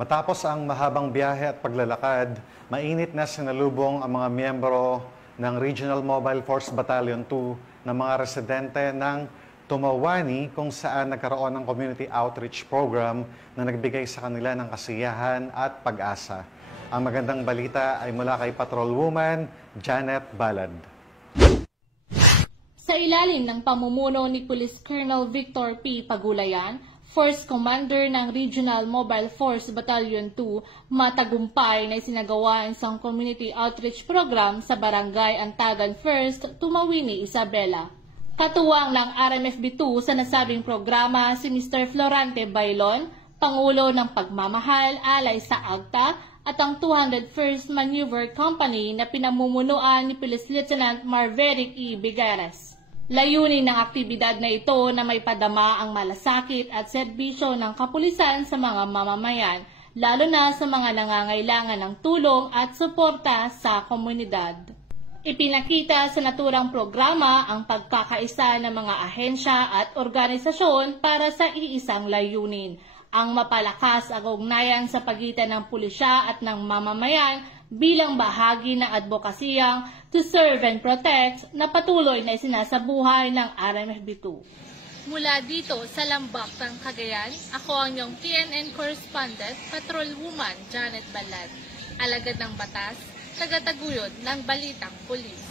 Matapos ang mahabang biyahe at paglalakad, mainit na sinalubong ang mga miyembro ng Regional Mobile Force Battalion 2 ng mga residente ng Tumawani kung saan nagkaroon ng community outreach program na nagbigay sa kanila ng kasiyahan at pag-asa. Ang magandang balita ay mula kay Patrolwoman Janet Balad. Sa ilalim ng pamumuno ni Police Colonel Victor P. Pagulayan, Force Commander ng Regional Mobile Force Battalion 2, matagumpay na isinagawa ang isang community outreach program sa Barangay Antagan 1st, Tumawini, Isabela. Katuwang ng RMFB2 sa nasabing programa si Mr. Florante Bailon, Pangulo ng Pagmamahal alay sa AGTA, at ang 201st Maneuver Company na pinamumunuan ni Police Lieutenant Marverick E. Bigares. Layunin ng aktibidad na ito na may padama ang malasakit at serbisyo ng kapulisan sa mga mamamayan, lalo na sa mga nangangailangan ng tulong at suporta sa komunidad. Ipinakita sa naturang programa ang pagkakaisa ng mga ahensya at organisasyon para sa iisang layunin, ang mapalakas ang ugnayan sa pagitan ng pulisya at ng mamamayan bilang bahagi ng advokasiyang to serve and protect na patuloy na isinasabuhay ng RMFB2. Mula dito sa Lambak ng Cagayan, ako ang iyong PNN correspondent, Patrolwoman Janet Balad, alagad ng batas, tagataguyod ng Balitang Pulis.